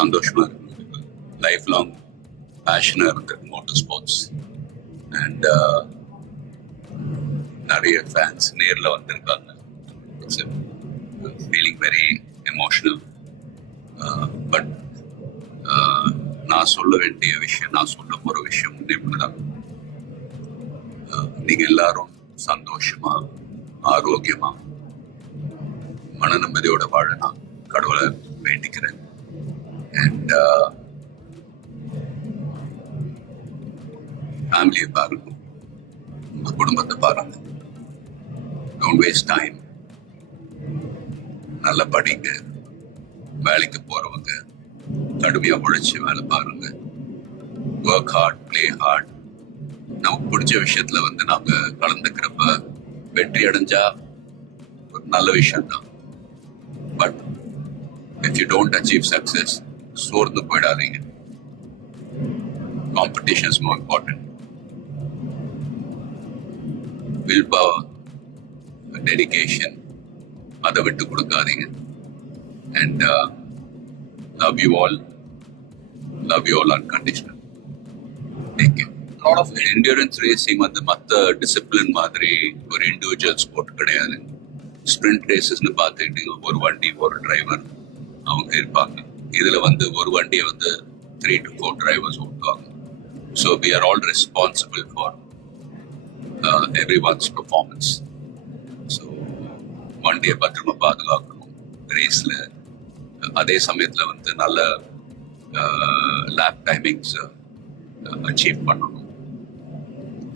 சந்தோஷமா இருக்கு. Life long பேஷனாக இருந்திருக்கு மோட்டர் ஸ்போர்ட்ஸ். அண்ட் நிறைய ஃபேன்ஸ் நேரில் வந்திருக்காங்க. It's feeling very emotional. But நான் சொல்ல வேண்டிய விஷயம், நான் சொல்ல போகிற விஷயம் இப்படிதான். நீங்கள் எல்லாரும் சந்தோஷமா, ஆரோக்கியமா, மன நிம்மதியோட வாழ நான் கடவுளை வேண்டிக்கிறேன். அண்ட் ஃபேமிலியை பாருங்க, உங்க குடும்பத்தை பாருங்க. Don't waste time. நல்லா படிங்க. வேலைக்கு போறவங்க கடுமையா உழைச்சி வேலை பாருங்க. Work hard, play hard. நமக்கு பிடிச்ச விஷயத்துல நாம கலந்துக்கிறப்ப வெற்றி அடைஞ்சா ஒரு நல்ல விஷயம் தான். But if you don't achieve success, சோர்ந்து போயிடாதீங்க. Competition is more important. Will power, dedication, அதை விட்டு கொடுக்காதீங்க. And love you all unconditional. Take care. lot of endurance racing மற்ற டிசிப்ளின் மாதிரி ஒரு இண்டிவிஜுவல் ஸ்போர்ட் கிடையாது. ஸ்ப்ரிண்ட் ரேசஸ்னு பார்த்துக்கிட்டீங்க, ஒரு வண்டி ஒரு டிரைவர் அவங்க இருப்பாங்க. இதுல ஒரு வண்டியை 3 to 4 டிரைவர்ஸ் ஓட்டுவாங்க. So we are all responsible for everyone's performance. So வண்டியை பத்திரமா பாதுகாக்கணும் ரேஸ்ல. அதே சமயத்துல நல்ல லேப் டைமிங்ஸ் அச்சீவ் பண்ணணும்.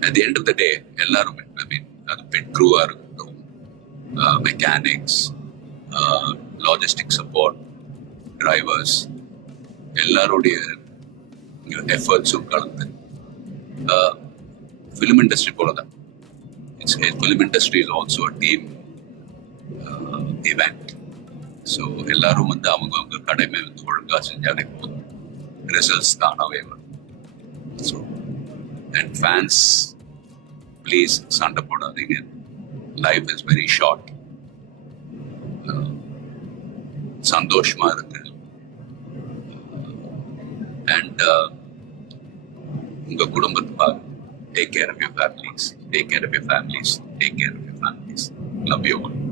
At the end of the day எல்லாருமே, அது பிட் க்ரூவா இருக்கட்டும், மெக்கானிக்ஸ், லாஜிஸ்டிக் சப்போர்ட், டிரைவர்ஸ், எல்லாருடைய எஃபர்ட்ஸும் கலந்து ஃபிலிம் இண்டஸ்ட்ரி போல தான். Film industry is also a team event. So எல்லாரும் அவங்க கடமை ஒழுங்கா செஞ்சாலே போதும், ரிசல்ட்ஸ் தானாவே வரும். ஸோ அண்ட் ஃபேன்ஸ், ப்ளீஸ் சண்டை போடாதீங்க. Life is very short. சந்தோஷமா இருக்கு. அண்ட் உங்க குடும்பத்தை பாருங்க. Take care of your families. Take care of your families. Take care of your families. Love you all.